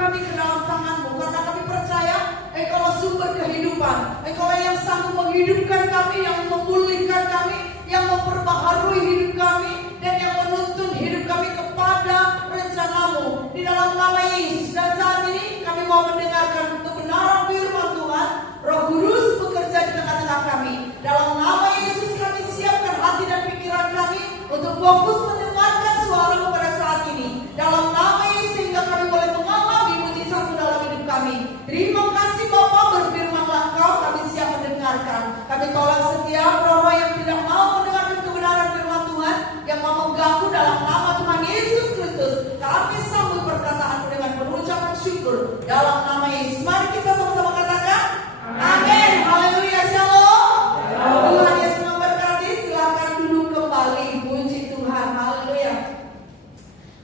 kami ke dalam tangan-Mu, karena kami percaya Engkaulah sumber kehidupan, Engkaulah yang sanggup menghidupkan kami, yang memulihkan kami, yang memperbaharui hidup kami, dan yang menuntun hidup kami kepada rencana-Mu. Di dalam nama Yesus, dan saat ini kami mau mendengarkan kebenaran firman Tuhan. Roh Kudus bekerja di tengah-tengah kami. Dalam nama Yesus kami siapkan hati dan pikiran kami untuk fokus mendengarkan suara-Mu pada saat ini. Dalam nama Yesus, sehingga kami boleh mengalami mujizat-Mu dalam hidup kami. Terima kasih Bapa, berfirmanlah Engkau, kami siap mendengarkan. Kami tolak setiap roh yang tidak mau mendengarkan kebenaran firman Tuhan, yang mau mengganggu. Dalam nama Tuhan Yesus Kristus, kami sambut perkataan-Mu dengan pengucapan syukur. Dalam nama Yesus, mari kita sama-sama katakan amin. Haleluya, shalom. Tuhan Yesus memberkati. Silakan duduk kembali. Puji Tuhan. Haleluya.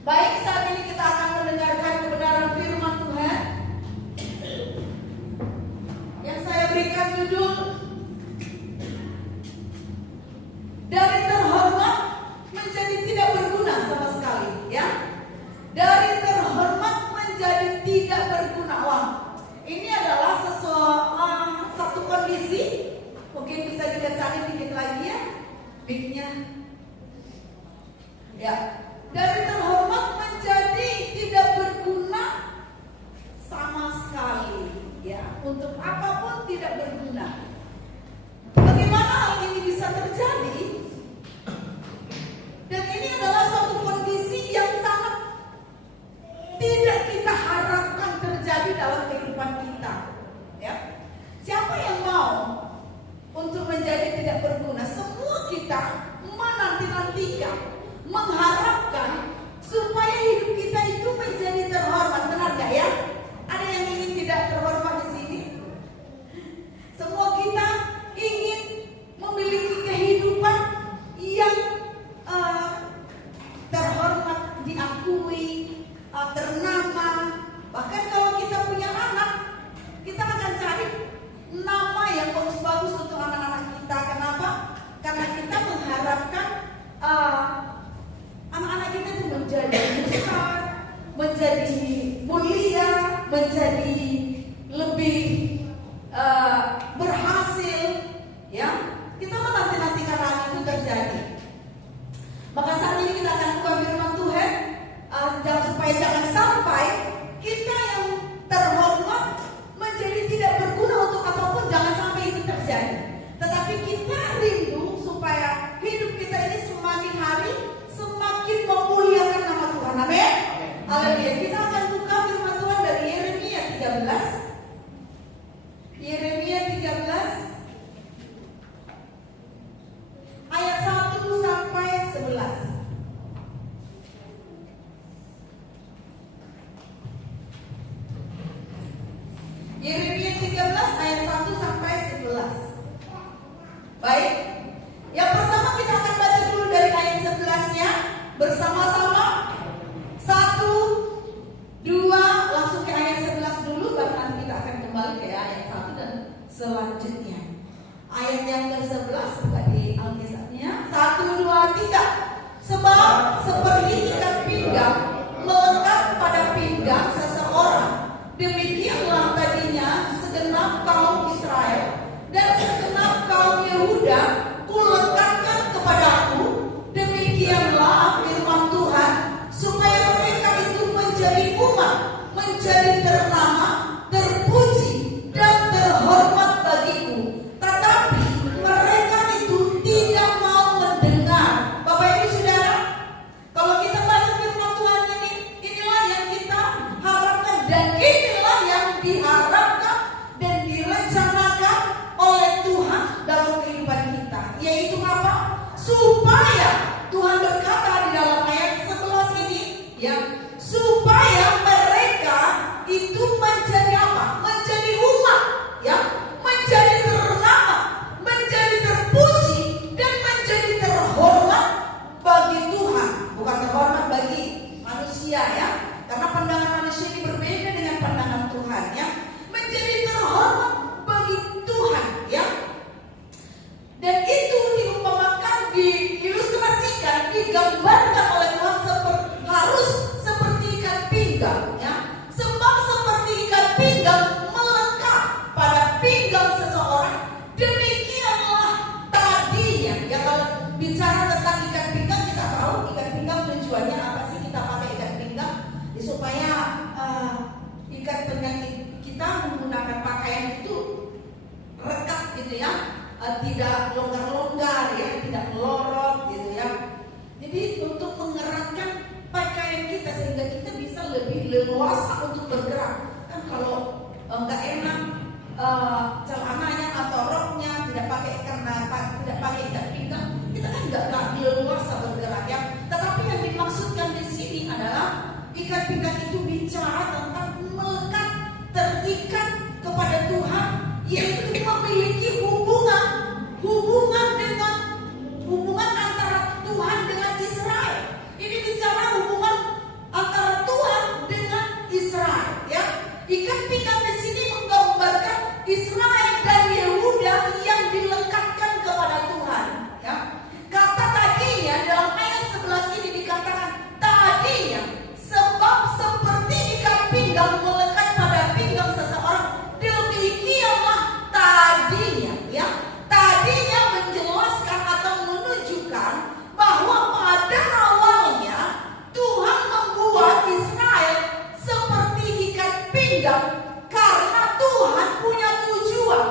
Baik, saat ini kita akan mendengarkan kebenaran firman Tuhan yang saya berikan judul dari terhormat menjadi tidak berguna sama sekali, ya. Dari terhormat menjadi tidak berguna. Wah, ini adalah satu kondisi. Mungkin bisa dikecarin dikit lagi ya, bignya. Ya, dari terhormat menjadi tidak berguna sama sekali, ya. Untuk apapun tidak berguna. Bagaimana hal ini bisa terjadi? Dan ini adalah suatu kondisi yang sangat tidak kita harapkan terjadi dalam kehidupan kita, ya. Siapa yang mau untuk menjadi tidak berguna? Semua kita menanti-nantikan, mengharapkan supaya hidup kita itu menjadi terhormat. Benar gak ya? Ada yang ingin tidak terhormat di sini? Semua kita ingin memiliki kehidupan yang terhormat, diakui, ternama. Bahkan kalau kita punya anak, kita akan cari nama yang bagus-bagus untuk anak-anak kita. Kenapa? Karena kita mengharapkan anak-anak kita itu menjadi besar, menjadi mulia, menjadi lebih berhasil, ya. Kita menanti-nantikan hal itu terjadi. Maka saat ini kita akan buka firman Tuhan, supaya jangan sampai kita yang terhormat menjadi tidak berguna untuk apapun. Jangan sampai itu terjadi. Tetapi kita rindu supaya hidup kita ini semakin hari semakin memuliakan nama Tuhan. Amin. Haleluya. Kita akan buka firman Tuhan dari Yeremia 13. Yeremia 13 ayat 1 sampai 11. Yeremia 13 ayat 1 sampai 11. Baik. Yang pertama kita akan baca dulu dari ayat 11-nya bersama-sama. 1, 2, langsung ke ayat 11 dulu, baru nanti kita akan kembali ke ayat 1 dan selanjutnya. Ayat yang ke-11 buka di Alkitabnya. 1, 2, 3. Sebab seperti ikat pinggang melekat pada pinggang seseorang, demikianlah tadinya segenap kaum Israel dan segenap kaum Yehuda kulekatkan kepadaku. Demikianlah firman Tuhan, supaya mereka itu menjadi umat, menjadi ternama, terpuji dan terhormat bagiku. Tetapi mereka itu tidak mau mendengar. Bapak Ibu Saudara, kalau kita baca firman Tuhan ini, inilah yang kita harapkan dan inilah yang diharapkan dan direncanakan oleh Tuhan dalam kehidupan kita. Yaitu apa? Supaya Tuhan berkata di dalam ayat 11 ini, ya, supaya mereka itu menjadi apa? Menjadi umat, ya, menjadi ternama, menjadi terpuji dan menjadi terhormat bagi Tuhan, bukan terhormat bagi manusia, ya. Karena pandangan manusia ini berbeda dengan pandangan tidak longgar-longgar ya, tidak melorot gitu ya. Jadi untuk mengeratkan pakaian kita sehingga kita bisa lebih leluasa untuk bergerak. Kan kalau nggak enak celananya atau roknya tidak pakai karena tidak pakai ikat pinggang, kita kan nggak leluasa bergerak ya. Tetapi yang dimaksudkan di sini adalah ikat pinggang itu bicara tentang melekat, terikat kepada Tuhan, yaitu memiliki hubungan antara Tuhan dengan Israel. Ini bicara hubungan antara Tuhan dengan Israel ya. Ikat pinggang di sini menggambarkan Israel dan Yehuda yang dilekatkan kepada Tuhan ya. Kata tadinya dalam ayat 11 ini dikatakan tadinya, sebab seperti ikat pinggang melekat pada pinggang seseorang, demikianlah tadinya ya. Tadinya menjelaskan atau menunjukkan bahwa pada awalnya Tuhan membuat Israel seperti ikat pinggang karena Tuhan punya tujuan,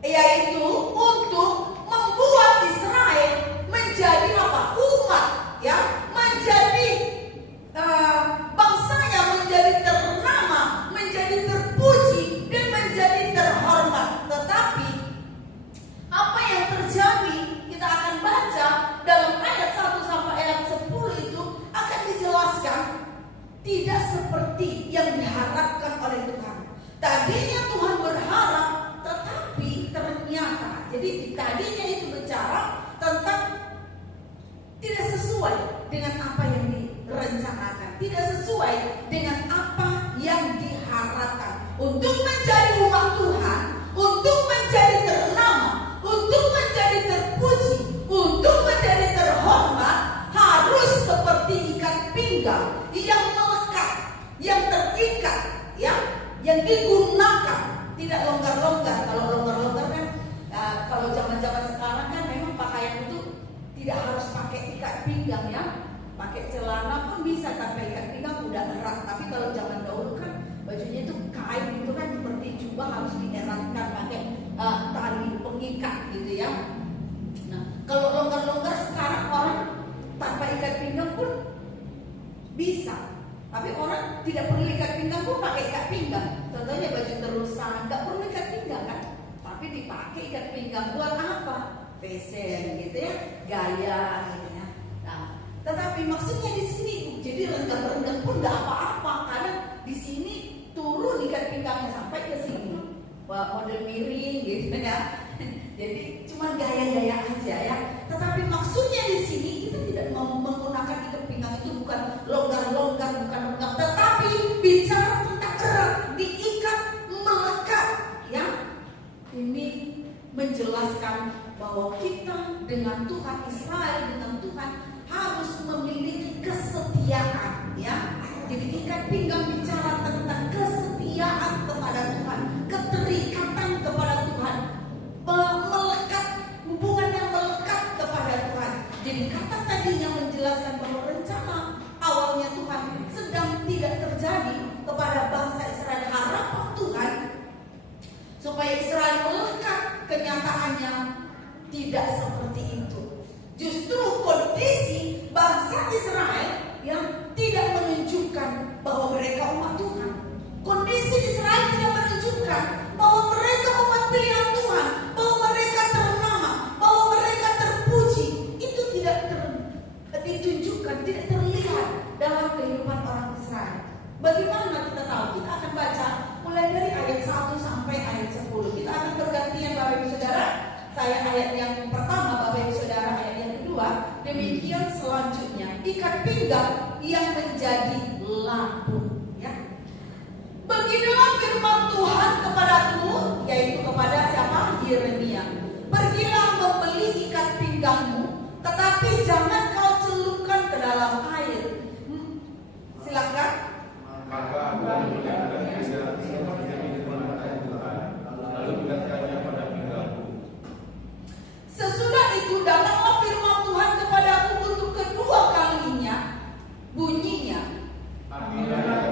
yaitu untuk membuat Israel menjadi apa? Umat ya, menjadi bangsanya menjadi ternama, menjadi terpuji dan menjadi terhormat. Tetapi apa yang terjadi, kita akan baca dalam ayat 1 sampai ayat 10 itu akan dijelaskan tidak seperti yang diharapkan oleh Tuhan. Tadinya Tuhan berharap, tetapi ternyata, jadi tadinya itu bicara tentang tidak sesuai dengan apa yang direncanakan, tidak sesuai dengan apa yang diharapkan. Untuk menjadi umat Tuhan, untuk menjadi ternama, untuk menjadi terpuji, untuk menjadi terhormat, harus seperti ikat pinggang yang melekat, yang terikat ya, yang digunakan, tidak longgar-longgar. Kalau longgar-longgar kan kalau zaman-zaman sekarang kan memang pakaian itu tidak harus pakai ikat pinggang ya. Pakai celana pun bisa tanpa ikat pinggang, udah erat. Tapi kalau zaman dahulu kan bajunya itu kain itu kan seperti jubah, harus dieratkan pakai tali pengikat gitu ya. Nah, kalau longgar-longgar sekarang orang tanpa ikat pinggang pun bisa. Tapi orang tidak perlu ikat pinggang pun pakai ikat pinggang. Contohnya baju terusan, nggak perlu ikat pinggang kan? Tapi dipakai ikat pinggang buat apa? Fashion gitu ya, gaya gitu ya. Nah, tetapi maksudnya di sini jadi renggang-renggang pun nggak apa-apa, karena di sini turun ikat pinggangnya sampai ke sini, model miring gitu ya. Jadi cuma gaya-gaya aja ya. Tetapi maksudnya di sini kita tidak menggunakan ikat pinggang itu bukan longgar-longgar, bukan lengkap, tetapi bicara tentang erat, diikat, melekat ya. Ini menjelaskan bahwa kita dengan Tuhan, Israel dengan Tuhan harus memiliki kesetiaan ya. Jadi ikat pinggang bicara tentang kesetiaan kepada Tuhan, keterikatan kepada Tuhan, melekat, hubungan yang melekat kepada Tuhan. Jadi kata tadinya menjelaskan bahwa rencana awalnya Tuhan sedang tidak terjadi kepada bangsa Israel. Harapan Tuhan supaya Israel melekat, kenyataannya tidak seperti itu. Justru kondisi bangsa Israel yang tidak menunjukkan bahwa mereka umat Tuhan. Kondisi Israel tidak menunjukkan bahwa mereka umat pilihan Tuhan, bahwa mereka ternama, bahwa mereka terpuji. Itu tidak ditunjukkan, tidak terlihat dalam kehidupan orang Israel. Bagaimana kita tahu? Kita akan baca mulai dari ayat 1 sampai ayat 10. Kita akan bergantian Bapak Ibu Saudara. Saya ayat yang pertama, Bapak Ibu Saudara ayat yang kedua. Demikian selanjutnya, ikat pinggang yang menjadi lampu ya. Beginilah firman Tuhan kepadaku, yaitu kepada siapa? Yeremia. Pergilah membeli ikat pinggangmu, tetapi jangan kau celupkan ke dalam air. Silakan. Maka akan menjadikan seperti lalu dikatakannya pada pinggangku. Sesudah itu datanglah firman Tuhan kepadaku untuk kedua kalinya, bunyinya. Apabila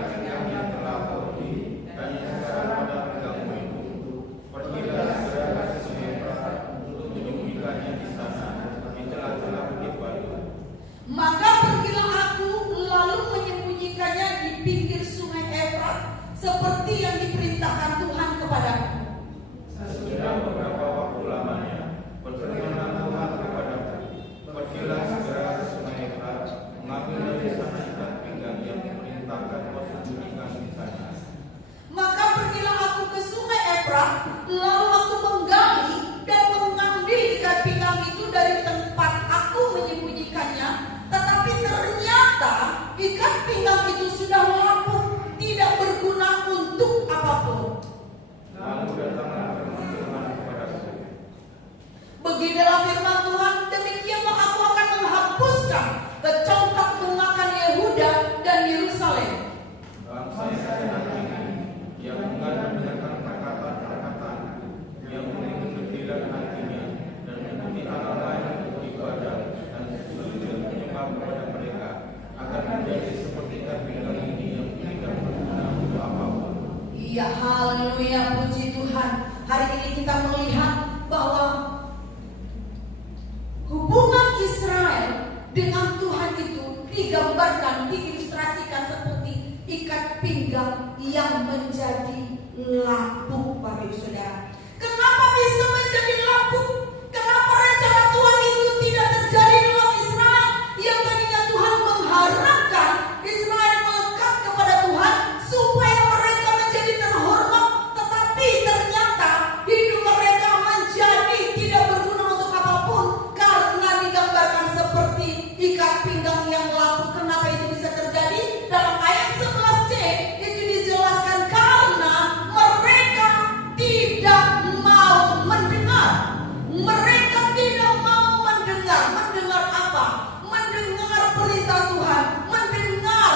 seperti yang diperintahkan Tuhan kepadaku. Sesudah beberapa waktu lamanya, berfirmanlah Tuhan kepadaku, pergilah segera ke sungai Efrat, mengambil dari sana ikat pinggang yang diperintahkan kau sembunyikan di sana. Maka pergilah aku ke sungai Efrat, lalu aku menggali dan mengambil ikat pinggang itu dari tempat aku menyembunyikannya. Tetapi ternyata ikat pinggang itu sudah lapuk, tidak berguna untuk apapun. Lalu datanglah firman Tuhan kepadaku, Beginilah firman Tuhan, demikianlah aku akan menghapuskan kecongkak memakan Yehuda dan Yerusalem. bangsa yang sehat ini, yang enggan mendengarkan perkataan-perkataan, yang mengikut-ikutan hatinya, dan mengikuti Allah lain untuk ibadah, dan sujud menyembah kepada mereka, akan menjadi seperti ikat pinggang ini yang tidak berguna untuk apapun. Iya, haleluya, puji Tuhan. Hari ini kita melihat bahwa hubungan Israel dengan Tuhan itu digambarkan, diilustrasikan seperti ikat pinggang yang menjadi lapuk, Bapak Ibu Saudara. Kenapa bisa menjadi lapuk? Kenapa rencana Tuhan itu tidak terjadi dalam Israel? Yang tadinya Tuhan mengharapkan Israel melekat kepada Tuhan supaya mereka menjadi terhormat, tetapi ternyata hidup mereka menjadi tidak berguna untuk apapun karena digambarkan seperti ikat pinggang yang lapuk. Kenapa itu bisa terjadi? Dalam ayat 11c itu dijelaskan karena mereka tidak mau mendengar. Mereka tidak mau mendengar. Mendengar apa? Mendengar perintah Tuhan, mendengar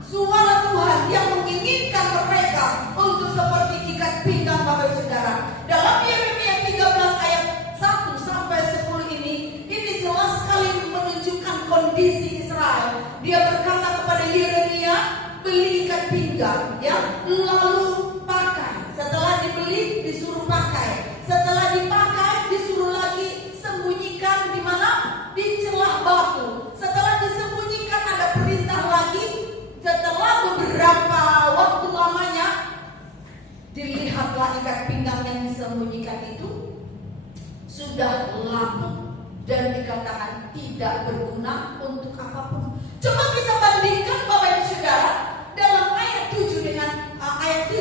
suara Tuhan yang menginginkan mereka untuk seperti ikat pinggang, Bapak Ibu Saudara. Dalam Yeremia 13 ayat 1 sampai 10 ini jelas sekali menunjukkan kondisi Israel. Dia berkata kepada Yeremia, beli ikat pinggang, ya, lalu pakai. Setelah dibeli, disuruh pakai. Setelah dipakai, disuruh lagi sembunyikan di mana? Di celah batu. Setelah disembunyikan, ada perintah lagi. Setelah beberapa waktu lamanya, dilihatlah ikat pinggang yang disembunyikan itu sudah lapuk dan dikatakan tidak berguna untuk apapun. Coba kita bandingkan, Bapak Ibu Saudara, dalam ayat 7 dengan ayat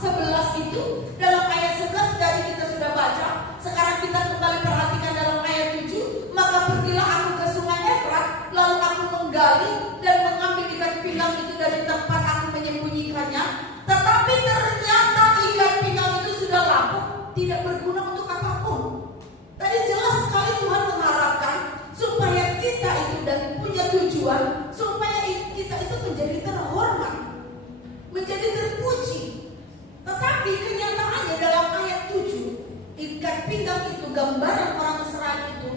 11 itu. Dalam ayat 11 tadi kita sudah baca. Sekarang kita kembali perhatikan dalam ayat 7. Maka pergilah aku ke sungai Efrat, lalu aku menggali dan mengambil ikat pinggang itu dari tempat aku menyembunyikannya. Tetapi ternyata ikat pinggang itu sudah lapuk, tidak berguna untuk apapun. Tadi jelas sekali Tuhan mengharapkan supaya kita itu dan punya tujuan supaya kita itu menjadi terhormat, menjadi terpuji. Tetapi kenyataannya dalam ayat 7, ikat pinggang itu, gambaran orang Israel itu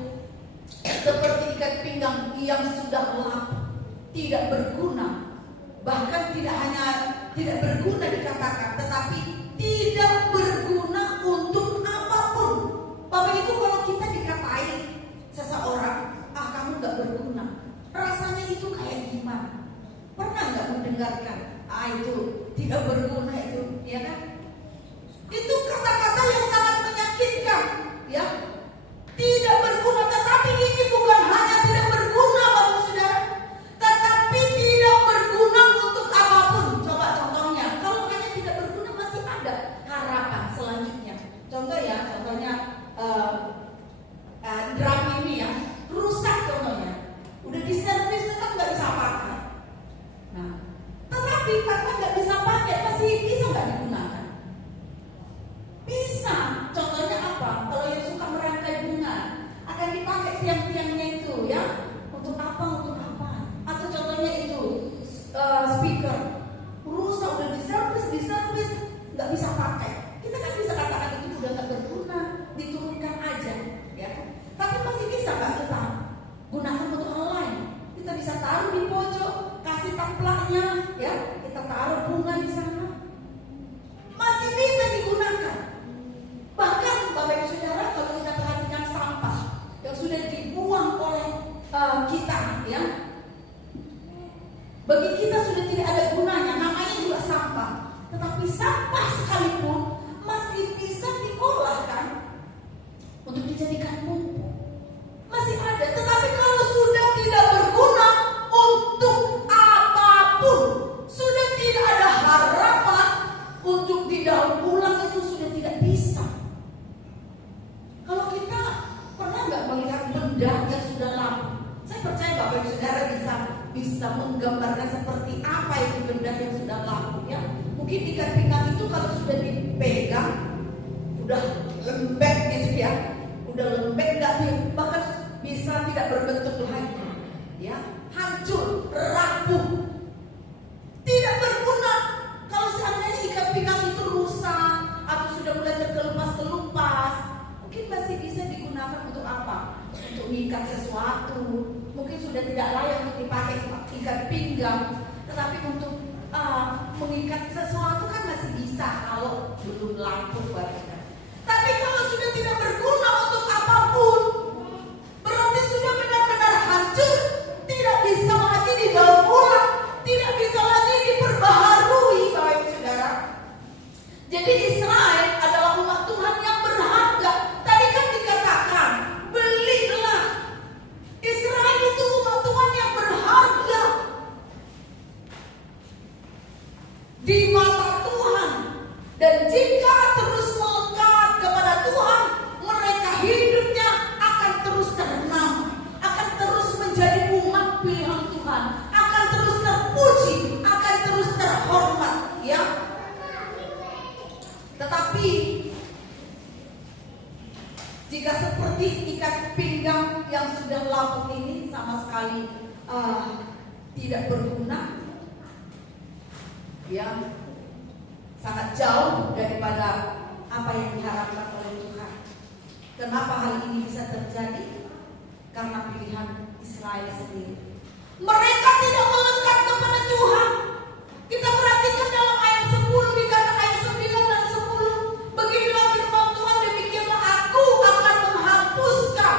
seperti ikat pinggang yang sudah lapuk, tidak berguna. Bahkan tidak hanya tidak berguna dikatakan, tetapi tidak berguna untuk apapun. Bapak itu kalau kita dikatain seseorang, kamu gak berguna, rasanya itu kayak gimana? Pernah gak mendengarkan? Itu tidak berguna itu, ya kan? Itu kata-kata yang sangat menyakitkan, ya. Tidak berguna, tetapi ini bukan hanya tidak berguna, Bapak Saudara, tetapi tidak berguna untuk apapun. Coba contohnya, kalau hanya tidak berguna masih ada harapan selanjutnya. Contohnya drum ini ya, rusak contohnya, udah diservis tetap nggak bisa pakai. Nah, tetapi karena nggak bisa pakai masih bisa nggak digunakan? Bisa. Contohnya apa? Kalau yang suka merangkai bunga akan dipakai tiang-tiangnya itu ya. Untuk apa? Untuk apa? Atau contohnya itu speaker rusak, udah diservis nggak bisa pakai. Kita kan bisa katakan itu udah nggak berguna, diturunkan aja, ya. Tapi masih bisa nggak kita gunakan untuk hal lain? Kita bisa taruh di pojok, kasih templaknya, ya. Kita taruh bunga di sana, masih bisa digunakan. Bahkan Bapak Ibu Saudara, kalau kita perhatikan sampah yang sudah dibuang oleh kita, ya, bagi kita sudah tidak ada gunanya. Namanya Mungkin ikat pinggang itu kalau sudah dipegang udah lembek gitu ya, udah lembek, bahkan bisa tidak berbentuk lagi, ya, hancur, rapuh, tidak berguna. Kalau seandainya ikat pinggang itu rusak atau sudah mulai terkelupas, mungkin masih bisa digunakan untuk apa? Untuk mengikat sesuatu. Mungkin sudah tidak layak untuk dipakai ikat pinggang, tetapi untuk mengikat sesuatu kan masih bisa kalau belum lapuk barusan. Tapi kalau sudah tidak berguna untuk apapun, berarti sudah benar-benar hancur, tidak bisa lagi dibawa pulang, tidak bisa lagi diperbaharui, Bapak Ibu Saudara. Jadi Israel adalah umat Tuhan yang berharga. Tadi kan dikatakan, belilah. Israel itu umat Tuhan yang berharga di mata Tuhan. Dan jika terus melekat kepada Tuhan, mereka hidupnya akan terus ternama, akan terus menjadi umat pilihan Tuhan, akan terus terpuji, akan terus terhormat, ya. Tetapi jika seperti ikat pinggang yang sudah lapuk ini sama sekali tidak berguna, ya, sangat jauh daripada apa yang diharapkan oleh Tuhan. Kenapa hal ini bisa terjadi? Karena pilihan Israel sendiri. Mereka tidak melekat kepada Tuhan. Kita perhatikan dalam ayat 10, dikatakan ayat 9 dan 10. Beginilah firman Tuhan, demikianlah aku akan menghapuskan.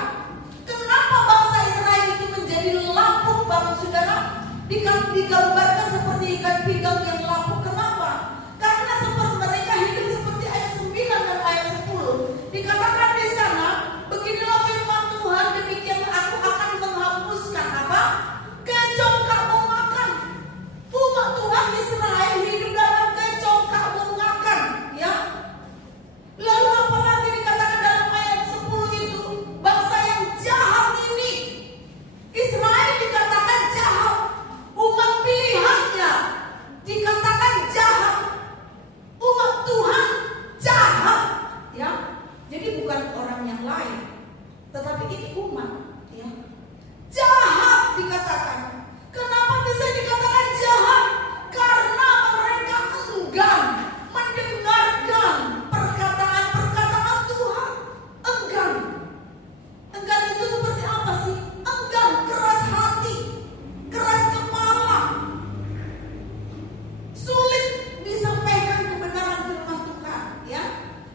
Kenapa bangsa Israel itu menjadi lapuk, Bapak Saudara? Digambarkan seperti ikat pinggang yang lapuk. Kenapa? Karena seperti mereka hidup seperti ayat 9 dan ayat 10. Dikatakan di sana, beginilah firman Tuhan, demikianlah aku akan menghapuskan apa? Kecongkak bungakan. Umat Tuhan Israel hidup dalam kecongkak bungakan, ya. Lalu apalagi dikatakan dalam ayat 10 itu, bangsa yang jahat ini. Israel dikatakan jahat, umat pilihannya dikatakan jahat, umat Tuhan jahat, ya. Jadi bukan orang yang lain, tetapi ini umat, ya. Jahat dikatakan. Kenapa bisa dikatakan jahat? Karena mereka enggan mendengarkan perkataan-perkataan Tuhan. Enggan. Enggan itu seperti apa sih? Enggan, keras hati, keras kepala, sulit disampaikan kebenaran firman Tuhan, ya.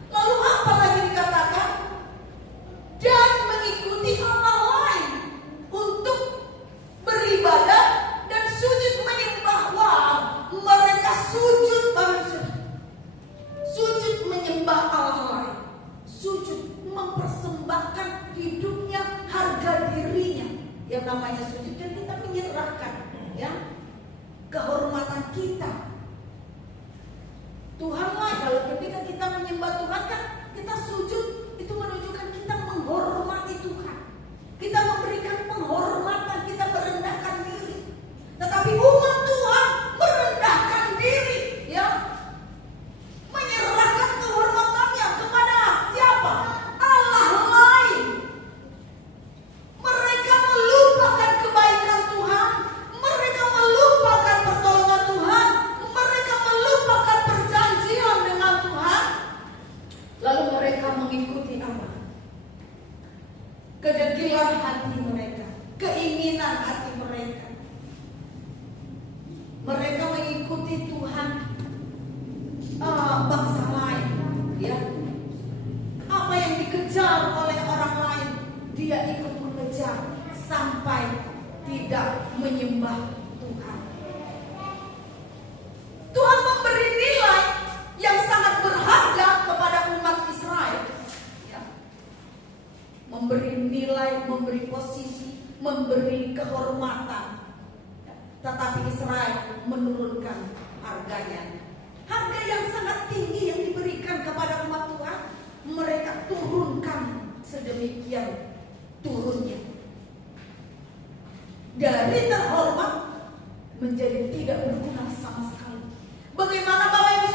Lalu apa lagi dikatakan? Dan mengikuti Allah lain untuk beribadah dan sujud menyembah. Wah, mereka sujud bangsa, sujud menyembah Allah lain, sujud mempersembahkan hidupnya, harga dirinya. Yang namanya sujud kan kita menyerahkan, ya, kehormatan kita. Tuhanlah, kalau ketika kita menyembah Tuhan kan kita sujud, itu menunjukkan kita menghormati Tuhan. Kita memberikan penghormatan, kita merendahkan diri. Tetapi umat Tuhan merendahkan diri, ya, menyerahkan kehormatannya kepada siapa? Allah lain. Mereka melupakan kebaikan Tuhan, mereka melupakan pertolongan Tuhan, mereka melupakan perjanjian dengan Tuhan. Lalu mereka mengikuti apa? Kedegilan hati mereka, keinginan hati mereka. Mereka mengikuti Tuhan, bangsa lain, ya. Apa yang dikejar oleh orang lain, dia ikut mengejar sampai tidak menyembah Tuhan. Tuhan memberi nilai yang sangat berharga kepada umat Israel, ya. Memberi nilai, memberi posisi, memberi kehormatan. Tetapi Israel menurunkan harganya. Harga yang sangat tinggi yang diberikan kepada umat Tuhan, mereka turunkan sedemikian turunnya. Dari terhormat menjadi tidak berguna sama sekali. Bagaimana Bapak Ibu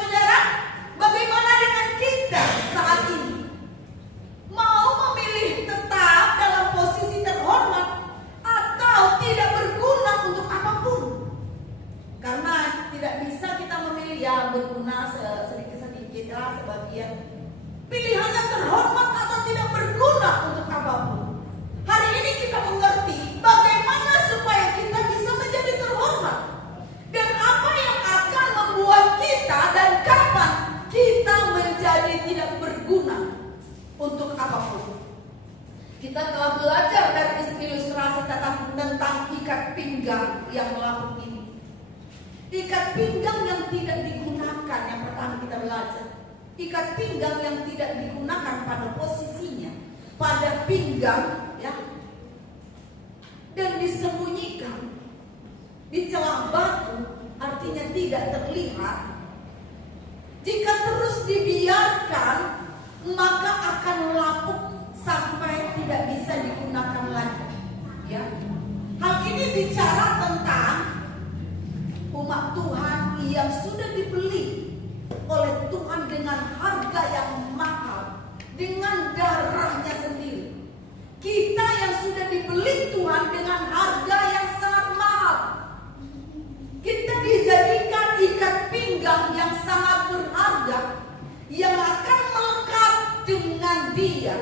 tidak bisa kita memilih yang berguna sedikit-sedikit lah sebagian. Pilihannya terhormat atau tidak berguna untuk apapun. Hari ini kita mengerti bagaimana supaya kita bisa menjadi terhormat. Dan apa yang akan membuat kita dan kapan kita menjadi tidak berguna untuk apapun. Kita telah belajar dari ilustrasi tentang ikat pinggang yang melapuk ini. Ikat pinggang yang tidak digunakan, yang pertama kita belajar. Ikat pinggang yang tidak digunakan pada posisinya, pada pinggang, ya, dan disembunyikan di celah batu, artinya tidak terlihat. Jika terus dibiarkan, maka akan lapuk sampai tidak bisa digunakan lagi. Ya, hal ini bicara tentang umat Tuhan yang sudah dibeli oleh Tuhan dengan harga yang mahal, dengan darahnya sendiri. Kita yang sudah dibeli Tuhan dengan harga yang sangat mahal, kita dijadikan ikat pinggang yang sangat berharga, yang akan melekat dengan Dia,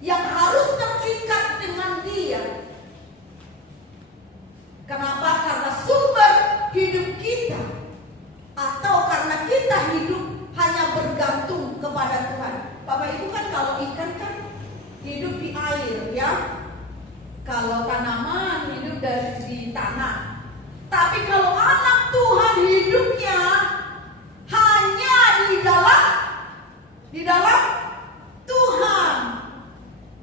yang harus terikat dengan Dia. Kenapa? Karena sumber hidup kita, atau karena kita hidup hanya bergantung kepada Tuhan. Bapak Ibu kan kalau ikan kan hidup di air, ya. Kalau tanaman hidup di tanah. Tapi kalau anak Tuhan hidupnya hanya di dalam Tuhan.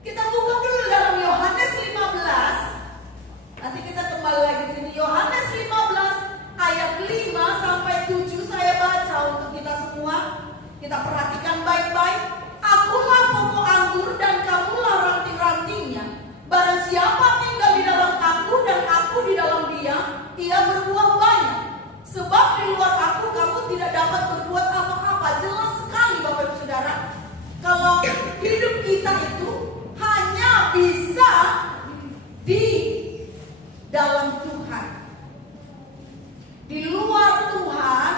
Kita buka dulu dalam Yohanes 15. Nanti kita kembali lagi di sini. Yohanes 15 ayat 5 sampai 7 saya baca untuk kita semua. Kita perhatikan baik-baik. Akulah pokok anggur dan kamulah ranting-rantingnya. Barang siapa tinggal di dalam aku dan aku di dalam dia, ia berbuah banyak. Sebab di luar aku kamu tidak dapat berbuat apa-apa. Jelas sekali Bapak Ibu Saudara, kalau hidup kita itu hanya bisa di dalam Tuhan. Di luar Tuhan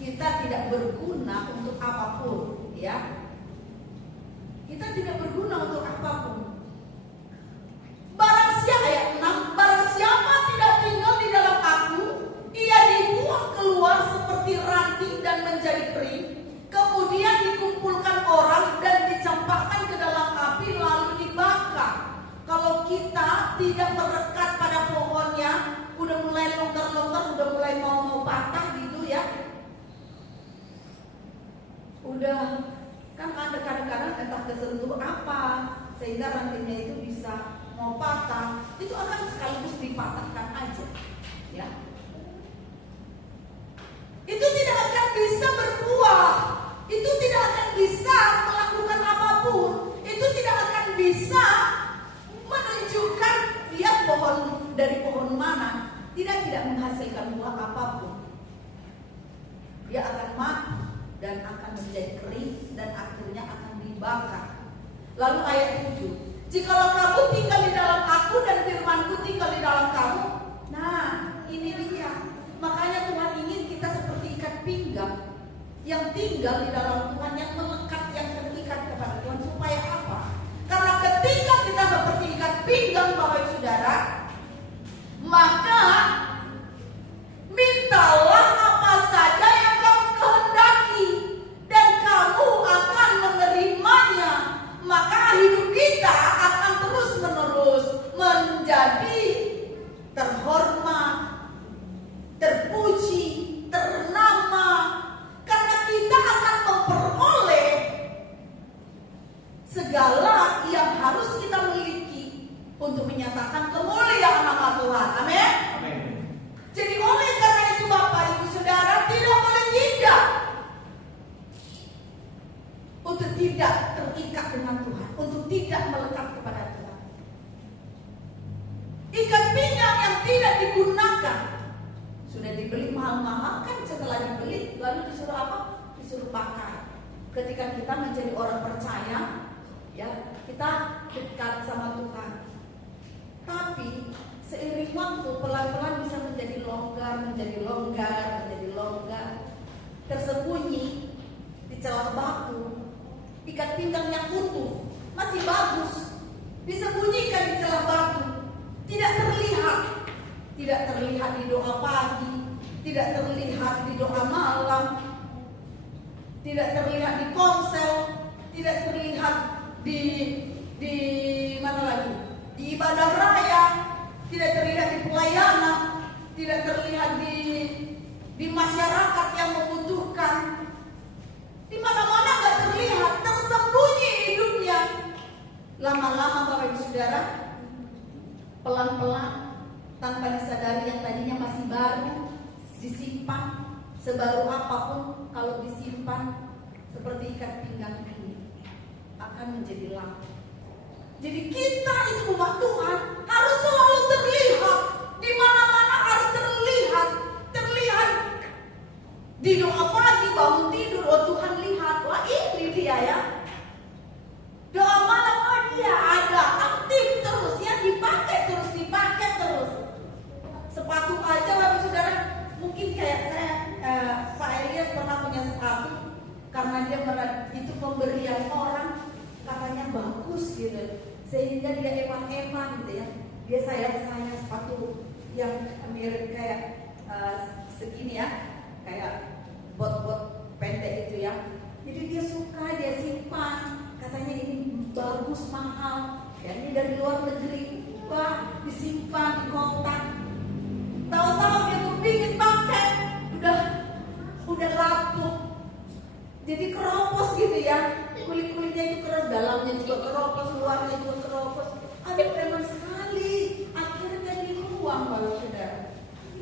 kita tidak berguna untuk apapun, ya. Kita tidak berguna untuk apapun. Barang siapa, ayat 6, barang siapa tidak tinggal di dalam aku, ia dibuang keluar seperti ranting dan menjadi kering, kemudian dikumpulkan orang dan dicampakkan ke dalam api lalu dibakar. Kalau kita tidak merekat pada pohonnya, udah mulai longgar-longgar, udah mulai mau patah gitu, ya. Udah, kan ada kadang-kadang entah kesentuh apa sehingga rantingnya itu bisa mau patah, itu akan sekaligus dipatahkan aja, ya. Itu tidak akan bisa berbuah, itu tidak akan bisa melakukan apapun, itu tidak akan bisa menunjukkan dia dari pohon mana, tidak menghasilkan buah apapun. Dia akan mati dan akan menjadi kering dan akhirnya akan dibakar. Lalu ayat 7, jikalau kamu tinggal di dalam aku dan firmanku tinggal di dalam kamu, nah ini dia. Makanya Tuhan ingin kita seperti ikat pinggang yang tinggal di dalam Tuhan, yang melekat, yang terikat kepada Tuhan. Supaya apa? Karena ketika kita seperti ikat pinggang Bapak Ibu Saudara, maka mintalah apa saja yang kamu kehendaki dan kamu akan menerimanya. Maka hidup kita akan terus-menerus menjadi terhormat, terpuji, ternama, karena kita akan memperoleh segala yang harus kita miliki untuk menyatakan kemuliaan nama Tuhan. Amin. Jadi oleh karena itu Bapak Ibu Saudara tidak boleh tidak untuk tidak terikat dengan Tuhan, untuk tidak melekat kepada Tuhan. Ikat pinggang yang tidak digunakan sudah dibeli mahal-mahal, kan setelah dibeli lalu disuruh apa? Disuruh pakai. Ketika kita menjadi orang percaya, ya, kita dekat sama Tuhan. Tapi seiring waktu pelan-pelan bisa menjadi longgar, tersembunyi di celah batu, ikat pinggang yang utuh masih bagus, disembunyikan di celah batu, tidak terlihat di doa pagi, tidak terlihat di doa malam, tidak terlihat di ponsel, tidak terlihat di mana lagi, di ibadah raya, tidak terlihat di pelayanan, tidak terlihat di masyarakat yang membutuhkan. Di mana-mana nggak terlihat, tersembunyi hidupnya. Lama-lama Bapak Ibu Saudara, pelan-pelan tanpa disadari yang tadinya masih baru disimpan, sebaru apapun kalau disimpan seperti ikat pinggang ini akan menjadi langka. Jadi kita itu umat Tuhan harus selalu terlihat, di mana-mana harus terlihat di doa pagi bangun tidur, oh Tuhan lihat, wah ini dia ya. Doa malam, oh dia ada, aktif terus ya, dipakai terus. Sepatu aja Bapak Saudara, mungkin kayak saya Pak Elias pernah punya sepatu karena dia itu pemberian orang, katanya bagus gitu, sehingga dia eman-eman gitu ya. Dia sayang sepatu yang mirip kayak segini ya, kayak bot-bot pendek itu ya. Jadi dia suka, dia simpan, katanya ini bagus, mahal ya, ini dari luar negeri, disimpan di kotak. Tahu-tahu dia kepingin pakai, udah lapuk, jadi keropos gitu ya, kulit-kulitnya itu keropos, dalamnya juga keropos, luarnya juga keropos. Aduh enak sekali, akhirnya dibuang Bapak Saudara.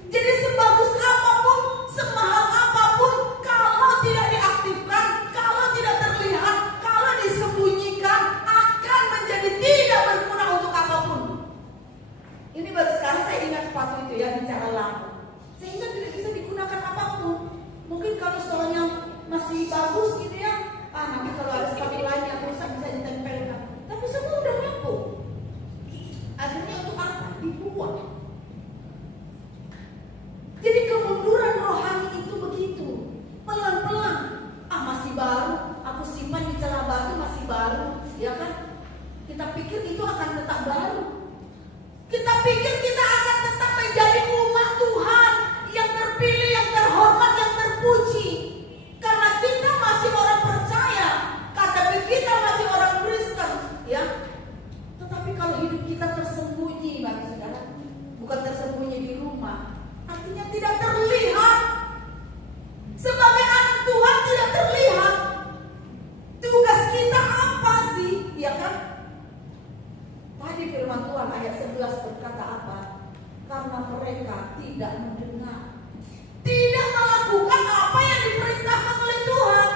Jadi sebagus apapun, semahal apapun, kalau tidak diaktifkan, kalau tidak terlihat, kalau disembunyikan, akan menjadi tidak berguna untuk apapun. Ini baru sekarang saya ingat sepatu itu ya, bicara lampu, sehingga tidak bisa digunakan apapun. Mungkin kalau soalnya masih bagus gitu ya, nanti kalau ada sepatu lain yang rusak bisa ditempelkan. Tapi semua udah rapuh. Akhirnya untuk apa? Dibuang. Jadi kemunduran rohani itu begitu, pelan-pelan. Masih baru, aku simpan di celah batu, masih baru, ya kan? Kita pikir itu akan tetap baru. Kita pikir kita akan tetap menjadi umat Tuhan yang terpilih, yang terhormat, yang terpuji. Karena kita masih orang percaya, KTP kita masih orang Kristen, ya. Tetapi kalau hidup kita tersembunyi, Bapak Saudara, bukan tersembunyi di rumah, artinya tidak terlihat. Sebagai anak Tuhan tidak terlihat. Tugas kita apa sih? Ya kan? Tadi firman Tuhan ayat 11 berkata apa? Karena mereka tidak mendengar, tidak melakukan apa yang diperintahkan oleh Tuhan.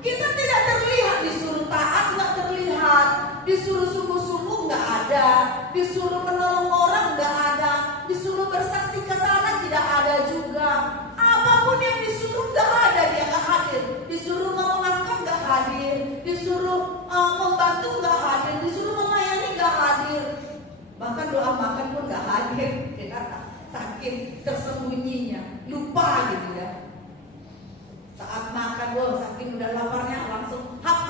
Kita tidak terlihat, disuruh taat nggak terlihat, disuruh sungguh-sungguh nggak ada, disuruh menolong orang nggak ada, disuruh bersaksi ke sana tidak ada juga. Apapun yang disuruh nggak ada, dia nggak hadir. Disuruh memaafkan nggak hadir, disuruh membantu nggak hadir, disuruh melayani nggak hadir. Bahkan doa makan pun nggak hadir, dia kata saking tersembunyinya, lupa gitu ya. Saat makan, saking udah laparnya langsung hap,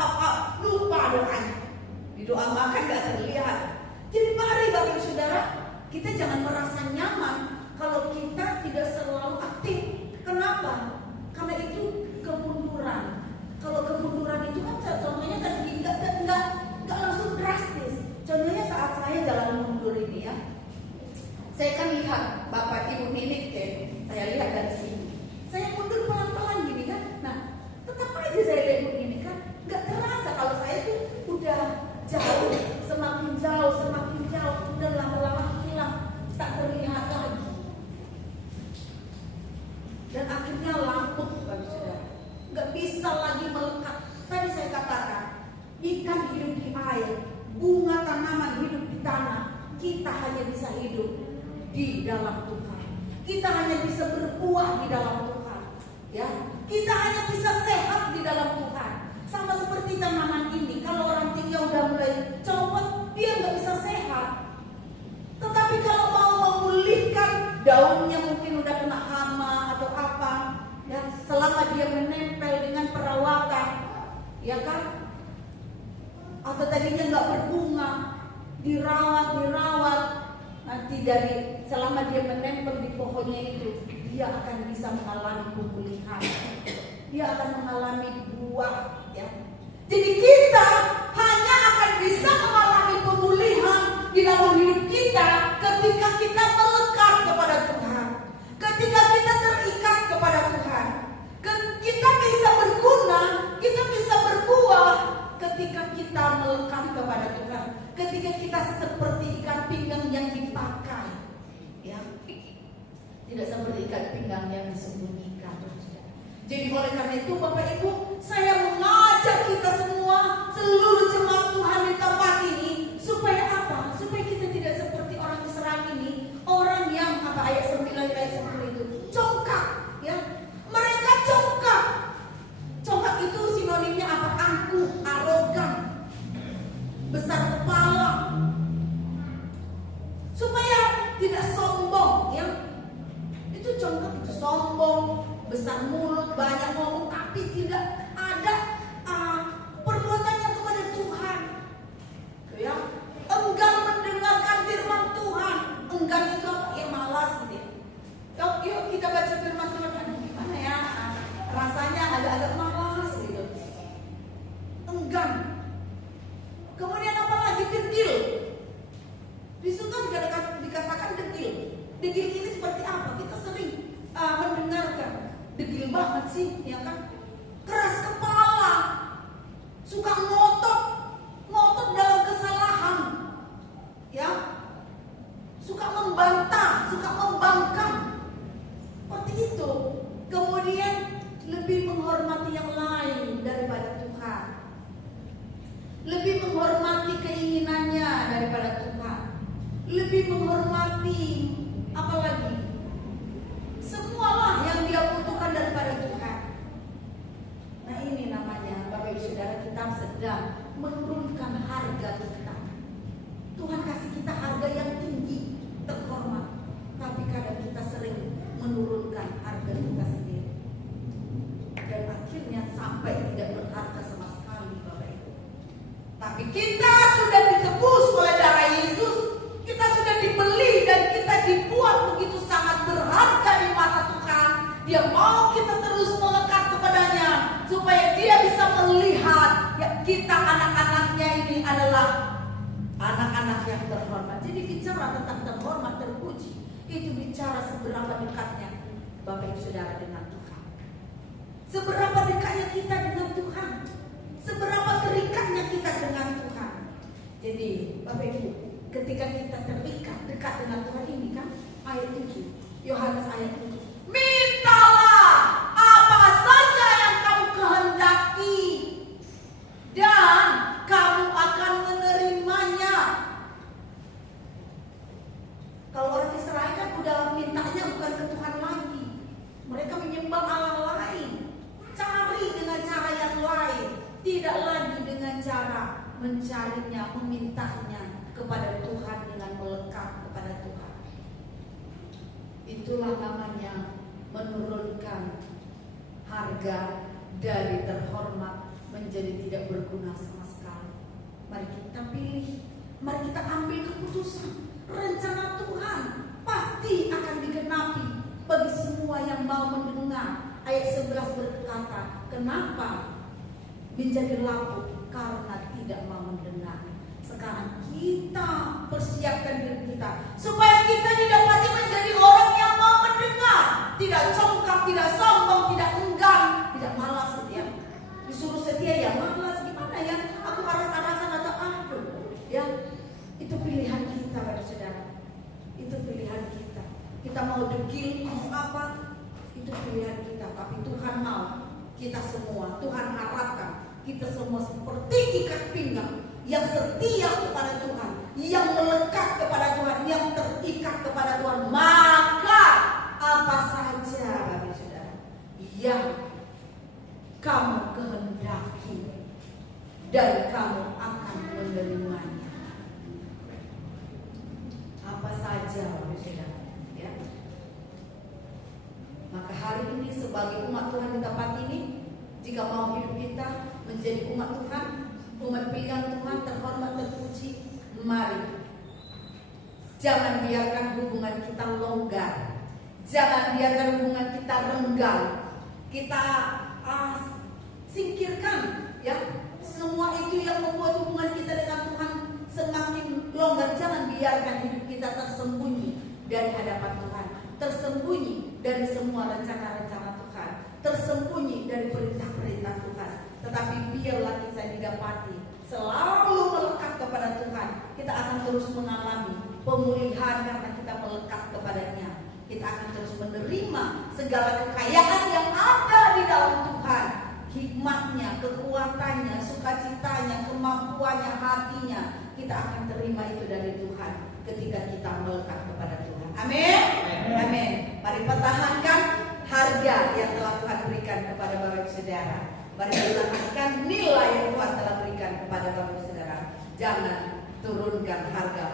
lupa doanya. Di doa makan nggak terlihat. Jadi mari Bapak Saudara, kita jangan merasa nyaman kalau kita tidak selalu aktif. Kenapa? Karena itu kemunduran. Kalau kemunduran itu kan contohnya kan nggak langsung drastis. Contohnya saat saya jalan mundur ini ya, saya kan lihat Bapak Ibu Ninik saya lihat dari sini. Saya mundur pelan-pelan gini kan. Nah, tetap aja saya lihat begini kan, nggak terasa kalau saya tuh udah jauh, semakin jauh, udah lama-lama hilang, tak terlihat lagi. Dan akhirnya lapuk, Bapak Saudara, nggak bisa lagi melekat. Tadi saya katakan, ikan hidup di air, bunga tanaman hidup di tanah. Kita hanya bisa hidup di dalam Tuhan. Kita hanya bisa berbuah di dalam Tuhan. Ya, kita hanya bisa sehat di dalam Tuhan. Sama seperti tanaman ini, kalau rantingnya udah mulai copot, dia nggak bisa sehat. Tetapi kalau daunnya mungkin udah kena hama atau apa, dan selama dia menempel dengan perawatan, ya kan? Atau tadinya nggak berbunga, dirawat, nanti selama dia menempel di pohonnya itu, dia akan bisa mengalami pemulihan, dia akan mengalami buah, ya. Jadi kita hanya akan bisa mengalami pemulihan di dalam hidup kita ketika kita melekat kepada Tuhan, ketika kita terikat kepada Tuhan. Kita bisa berguna, kita bisa berbuah ketika kita melekat kepada Tuhan, ketika kita seperti ikan pinggang yang dipakai, ya, tidak seperti ikan pinggang yang disembunyikan. Jadi oleh karena itu Bapak Ibu, saya mengajak kita semua, seluruh jemaat Tuhan di tempat ini, supaya apa? Supaya kita tidak seperti orang Israel ini, orang yang ayat 9 ayat 10 itu congkak, ya. Mereka congkak. Congkak itu sinonimnya apa? Angkuh, arogan, besar kepala, supaya tidak sombong, ya. Itu congkak, itu sombong, besar mulut, banyak ngomong, tapi tidak ada perbuatannya kepada Tuhan, ya. Enggan mendengarkan firman Tuhan, enggan itu ya, malas gitu. Yuk kita baca firman Tuhan, gimana ya? Rasanya agak-agak malas gitu, enggan. Kemudian apa lagi? Degil. Disuka dikatakan degil. Degil ini seperti apa? Kita sering mendengarkan. Degil banget sih, ya kan? Keras kepala, suka ngotot dalam kesalahan, ya, suka membantah, suka membangkang, seperti itu. Kemudian lebih menghormati yang lain daripada Tuhan, lebih menghormati keinginannya daripada Tuhan, lebih menghormati apalagi semualah yang dia butuhkan daripada Tuhan. Nah ini namanya Bapak Ibu Saudara, kita sedang menurunkan harga kita. Tuhan kasih kita harga yang tinggi, terhormat, tapi kadang kita sering menurunkan harga kita sendiri, dan akhirnya sampai tidak berharga sama sekali Bapak Ibu. Tapi kita sudah ditebus oleh darah Yesus, kita sudah dibeli dan kita dibuat begitu sangat berharga di mata Tuhan. Dia mau kita terus melekat kepadanya supaya dia bisa melihat ya, kita anak-anaknya ini adalah anak-anak yang terhormat. Jadi bicara tentang terhormat, terpuji, itu bicara seberapa dekatnya Bapak Ibu Saudara dengan Tuhan, seberapa dekatnya kita dengan Tuhan, seberapa terikatnya kita dengan Tuhan. Jadi Bapak Ibu, ketika kita terikat dekat dengan Tuhan ini kan, ayat 7, Yohanes ayat 7, mintalah apa saja yang kamu kehendaki dan kamu akan menerimanya. Kalau orang Israel kan udah mintanya bukan ke Tuhan lagi, mereka menyembah Allah lain, cari dengan cara yang lain, tidak lagi dengan cara mencarinya, memintanya kepada Tuhan dengan melekat kepada Tuhan. Itulah namanya menurunkan harga dari terhormat menjadi tidak berguna sama sekali. Mari kita pilih, mari kita ambil keputusan. Rencana Tuhan pasti akan digenapi bagi semua yang mau mendengar. Ayat 11 berkata, kenapa menjadi lapuk? Karena tidak mau mendengar. Sekarang kita persiapkan diri kita supaya kita didapati menjadi orang yang mau mendengar, tidak congkak, tidak sombong, tidak enggan, tidak malas ya. Disuruh setia ya malas, gimana ya? Aku harus alasan atau aduh, ya. Itu pilihan kita, Bapak Saudara. Itu pilihan kita. Kita mau degil, mau apa? Itu pilihan kita. Tapi Tuhan mau kita semua, Tuhan harapkan kita semua seperti ikat pinggang yang setia kepada Tuhan, yang melekat kepada Tuhan, yang terikat kepada Tuhan. Maka apa saja Bapak Saudara yang kamu kehendaki dan kamu akan menerimanya. Apa saja Bapak Saudara, ya. Maka hari ini sebagai umat Tuhan di tempat ini, jika mau hidup kita menjadi umat Tuhan, umat pilihan Tuhan terhormat terpuji, mari jangan biarkan hubungan kita longgar, jangan biarkan hubungan kita renggang. Kita singkirkan ya semua itu yang membuat hubungan kita dengan Tuhan semakin longgar. Jangan biarkan hidup kita tersembunyi dari hadapan Tuhan, tersembunyi dari semua rencana-rencana Tuhan, tersembunyi dari perintah-perintah Tuhan. Tetapi biarlah kita didapati selalu melekat kepada Tuhan. Kita akan terus mengalami pemulihan karena kita melekat kepadanya. Kita akan terus menerima segala kekayaan yang ada di dalam Tuhan. Hikmatnya, kekuatannya, sukacitanya, kemampuannya, hatinya. Kita akan terima itu dari Tuhan ketika kita melekat kepada Tuhan. Amin. Amin. Mari pertahankan harga yang telah Tuhan berikan kepada Bapak Saudara. Mari pertahankan nilai yang Tuhan telah berikan kepada Bapak Saudara. Jangan turunkan harga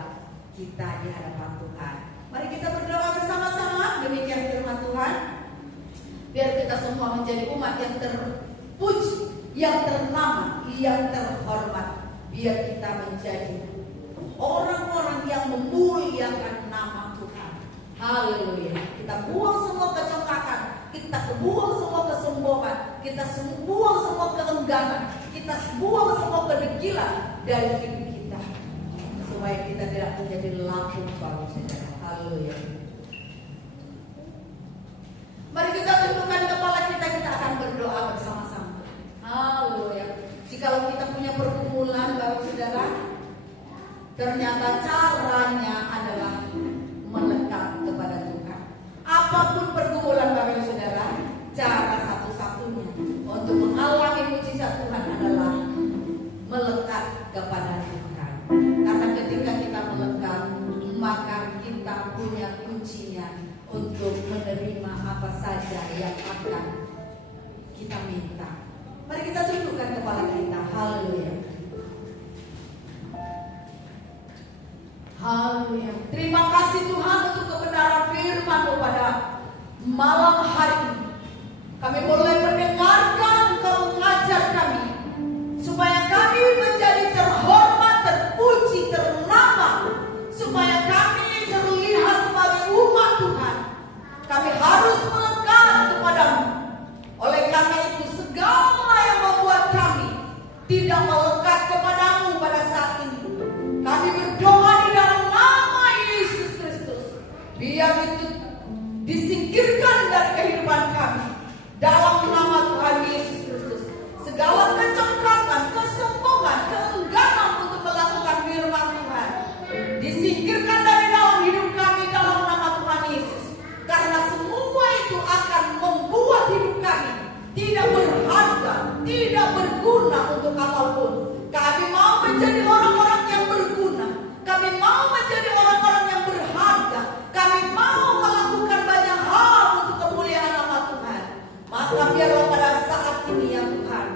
kita di hadapan Tuhan. Mari kita berdoa bersama-sama. Demikian firman Tuhan. Biar kita semua menjadi umat yang terpuji, yang ternama, yang terhormat. Biar kita menjadi orang-orang yang memuliakan nama Tuhan. Haleluya. Kita buang semua kecongkakan, kita buang semua kesombongan, kita buang semua keengganan, kita buang semua kedegilan dari hidup kita, supaya kita tidak menjadi lapung bagi saudara. Haleluya. Mari kita tundukkan kepala kita akan berdoa bersama-sama. Haleluya. Jikalau kita punya pergumulan Bapak Saudara, ternyata caranya adalah melekat kepada Tuhan. Apapun pergumulan Bapak Saudara, cara satu-satunya untuk mengalami mujizat Tuhan adalah melekat kepada Tuhan. Karena ketika kita melekat, maka kita punya kuncinya untuk menerima apa saja yang akan kita minta. Mari kita tundukkan kepala kita. Haleluya. Haleluya. Terima kasih Tuhan untuk kebenaran firman-Mu pada malam hari ini. Kami boleh mendengarkan Engkau mengajar kami supaya kami menjadi terhormat, terpuji, ternama, supaya kami terlihat sebagai umat Tuhan. Kami harus melekat kepadamu. Oleh karena itu segala yang membuat kami tidak melekat kepadamu pada saat ini, kami berdoa di dalam nama Yesus Kristus. Biar itu disingkirkan dari kehidupan kami dalam nama Tuhan Yesus Kristus. Segala kecongkakan, kesombongan, keengganan untuk melakukan firman Tuhan disingkirkan dari dalam hidup kami dalam nama Tuhan Yesus. Karena semua itu akan membuat hidup kami tidak berharga, tidak berguna untuk apapun. Kami mau menjadi orang-orang yang berguna. Kami mau menjadi orang-orang yang berharga. Kami mau melakukan banyak hal untuk kemuliaan nama Tuhan. Maka biarlah pada saat ini ya Tuhan,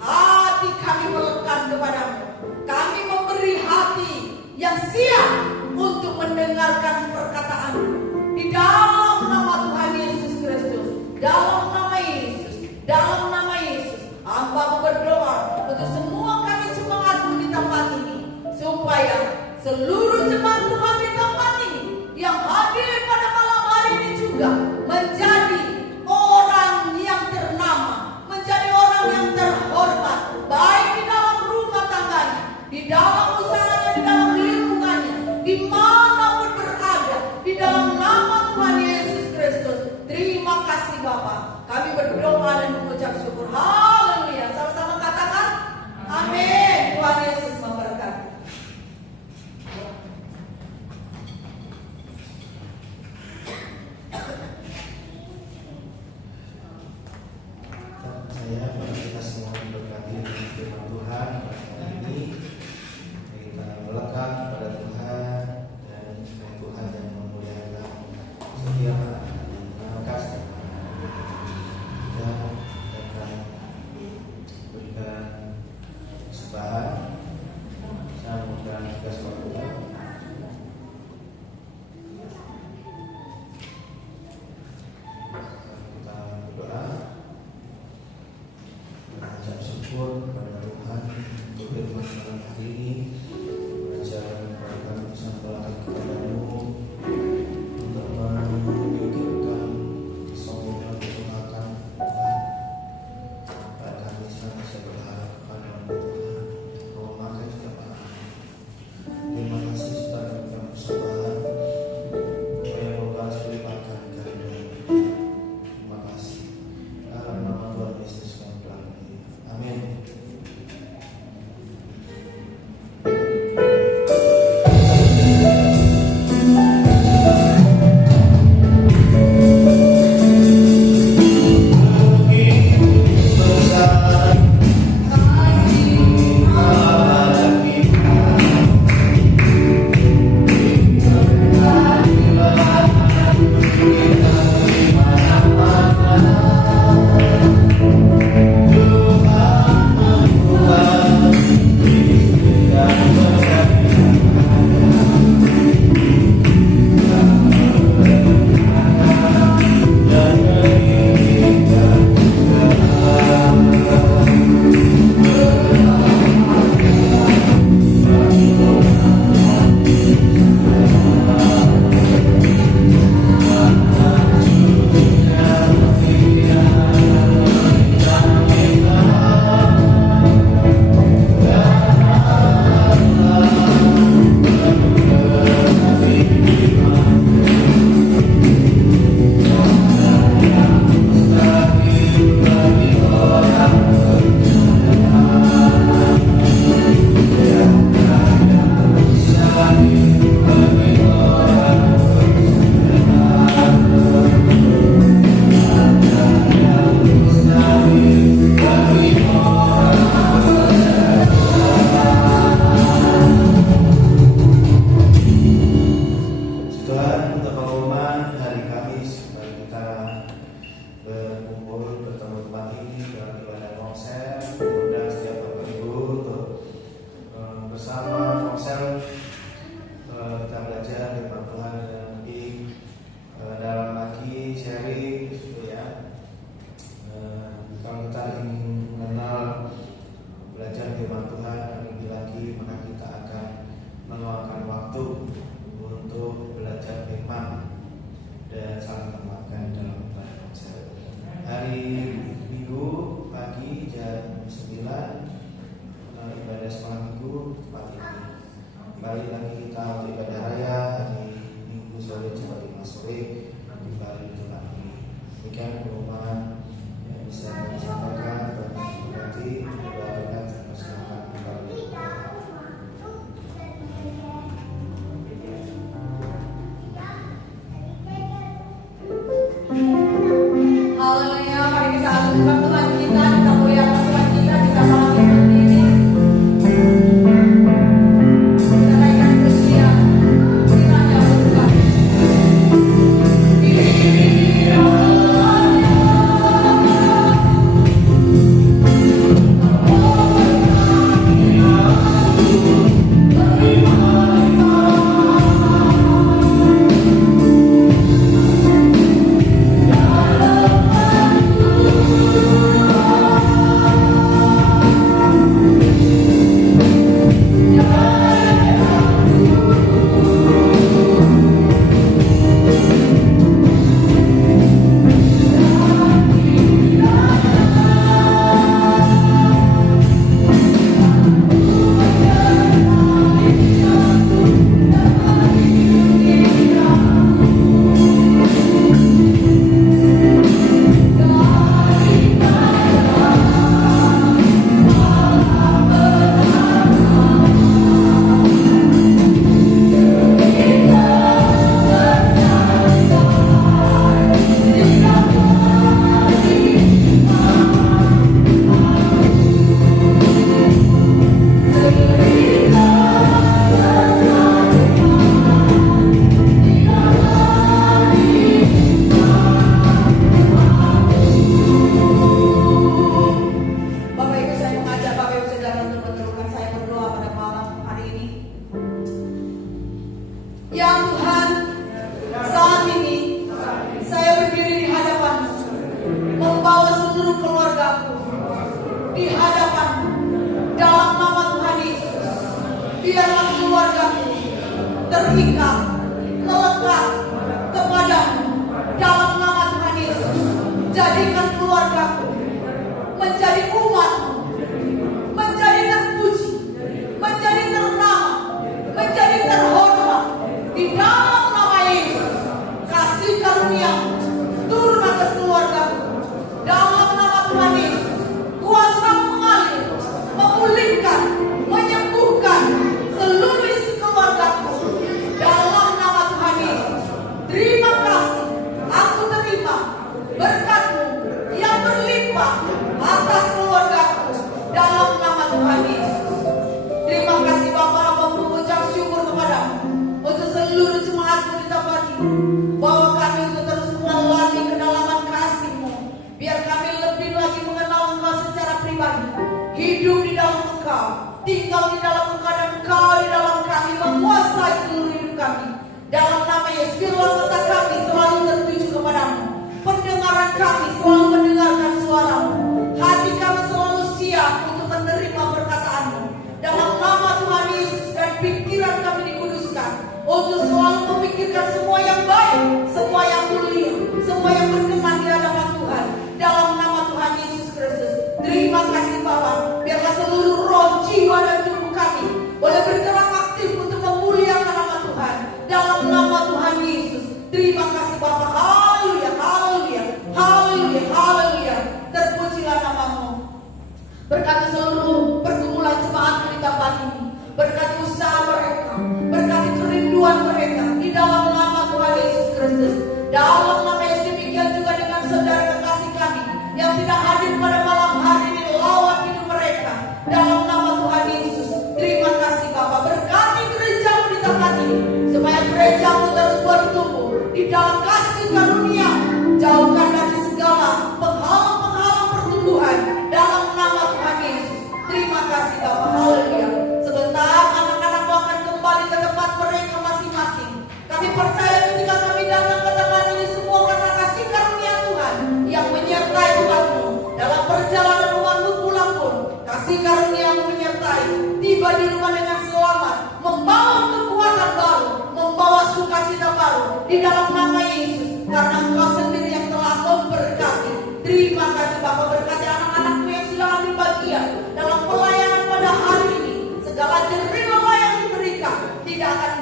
hati kami melekat kepadamu. Kami memberi hati yang siap untuk mendengarkan perkataan-Mu. Di dalam nama Tuhan Yesus Kristus, dalam nama Yesus, dalam nama Yesus, hamba berdoa untuk semua kami jemaat-Mu di tempat ini, supaya seluruh jemaat Tuhan di tempat ini yang hadir pada malam hari ini juga menjadi orang yang ternama, menjadi orang yang terhormat, baik di dalam rumah tangganya, di dalam usahanya, di dalam lingkungannya, dimanapun berada, di dalam nama Tuhan Yesus Kristus. Terima kasih Bapa. Kami berdoa dan mengucap syukur. Haleluya. Sama-sama katakan amin. Tuhan Yesus memberkati. Saya bagi kita semua berkati dengan firman Tuhan hari ini, kita melekat pada Tuhan dan supaya Tuhan yang memuliakan setiap terima kasih dan akan berikan kesempatan saya memberikan tugas kepada bersyukur kepada Tuhan untuk firman malam hari ini. Belajar kami bisa melakukan kepadamu untuk menyingkirkan kesombongan ketuhanan Tuhan. Dan kami senantiasa berharap kepada Tuhan bahwa makan setiap hari. Terima kasih sudah memberikan persembahan yang membalas berlimpahkan karena terima kasih. Dalam nama Tuhan Yesus kami berdoa. Amin. di hadapan-Mu. Dalam nama Tuhan Yesus, biarlah keluarga-Ku terikat, melekat kepada-Mu. Dalam nama Tuhan Yesus, jadikan keluarga-Ku menjadi umat-Mu, menjadi terpuji, menjadi ternama, menjadi terhormat. Di dalam nama Yesus, kasih karunia-Mu turun atas keluarga-Ku. Dalam nama Tuhan Yesus, kuasa mengalir, memulihkan, menyembuhkan seluruh isi keluarga-Ku. Dalam nama Tuhan Yesus, terima kasih. Aku terima berkat-Mu yang berlimpah atas keluarga-Ku. Dalam nama Tuhan Yesus. Terima kasih Bapa, hamba mengucap syukur kepadamu untuk seluruh jemaat-Mu di tempat ini. Bawa kami untuk terus melalui kedalaman kasih-Mu. Biar kami lebih lagi mengenal Engkau secara pribadi. Hidup di dalam Engkau, tinggal di dalam Engkau, dan Engkau di dalam kami, menguasai seluruh hidup kami. Dalam nama Yesus, biarlah mata kami selalu tertuju kepadamu. Pendengaran kami selalu mendengarkan suara-Mu. Hati kami selalu siap untuk menerima perkataan-Mu. Dalam nama Tuhan Yesus, dan pikiran kami dikuduskan untuk selalu memikirkan semua yang baik, semua yang mulia, semua yang berkenan di hadapan Tuhan. Dalam nama Tuhan Yesus Kristus. Terima kasih Bapa. Biarlah seluruh roh, jiwa, dan tubuh kami boleh bergerak aktif untuk memuliakan nama Tuhan. Dalam nama Tuhan Yesus. Terima kasih Bapa. Haleluya, haleluya, haleluya, haleluya. Terpujilah nama-Mu. Berkati seluruh pergumulan jemaat di tempat ini. Berkati usaha mereka, berkati kerinduan mereka. Di dalam nama Tuhan Yesus Kristus. Dalam nama Yesus, demikian juga dengan saudara kekasih kami yang tidak hadir pada malam hari ini, lawat hidup mereka. Dalam nama Tuhan Yesus. Terima kasih Bapa. Berkati gereja-Mu di tempat ini, supaya gereja-Mu terus bertumbuh di dalam kasih karunia. Jauhkan dari segala penghalang-penghalang pertumbuhan. Dalam nama Tuhan Yesus. Terima kasih Bapa. Haleluya. Sebentar anak-anak-Mu akan kembali ke tempat mereka masing-masing. Kami percaya ketika kami datang ke tempat ini semua karena kasih karunia Tuhan yang menyertai umat-Mu. Dalam perjalanan umat-Mu pulang pun, kasih karunia-Mu menyertai. Tiba di rumah dengan selamat, membawa kekuatan baru, membawa sukacita baru. Di dalam nama Yesus, karena Engkau sendiri yang telah memberkati. Terima kasih Bapa. Berkati anak-anak-Mu yang sudah ambil bagian dalam pelayanan pada hari ini. Segala jerih lelah yang diberikan tidak akan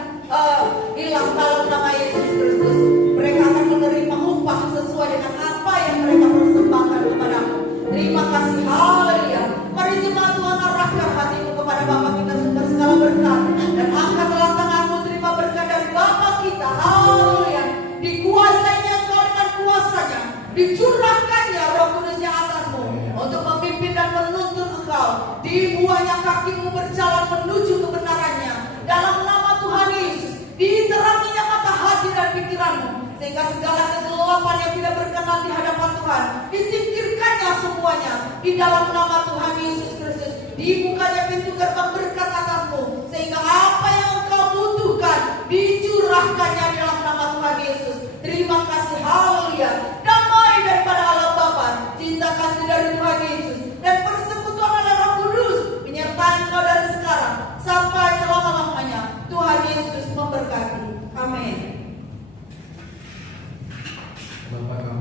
hilang dalam nama Yesus Kristus. Mereka akan menerima upah sesuai dengan apa yang mereka persembahkan kepada-Mu. Terima kasih. Haleluya. Mari jemaat Tuhan, arahkan hatimu kepada Bapa kita sumber segala berkat, dan angkatlah tanganmu terima berkat dari Bapa kita. Haleluya. Dikuasainya Engkau dengan kuasanya, dicurahkannya Roh Kudusnya atasmu untuk memimpin dan menuntun engkau. Dibuahnya kakimu berjalan menuju kebenarannya. Dalam nama Tuhan Yesus, diteranginya mata hati dan pikiranmu, sehingga segala kegelapan yang tidak berkenan di hadapan Tuhan disingkirkannya semuanya. Di dalam nama Tuhan Yesus Kristus, dibukanya pintu gerbang berkat atasmu, sehingga apa yang engkau butuhkan dicurahkannya di dalam nama Tuhan Yesus. Terima kasih. Haleluya. Damai daripada Allah Bapa, cinta kasih dari Tuhan Yesus, dan persekutuan Allah Roh Kudus menyertai engkau dari sekarang sampai selama-lamanya. Tuhan Yesus memberkati. Amin. Bapak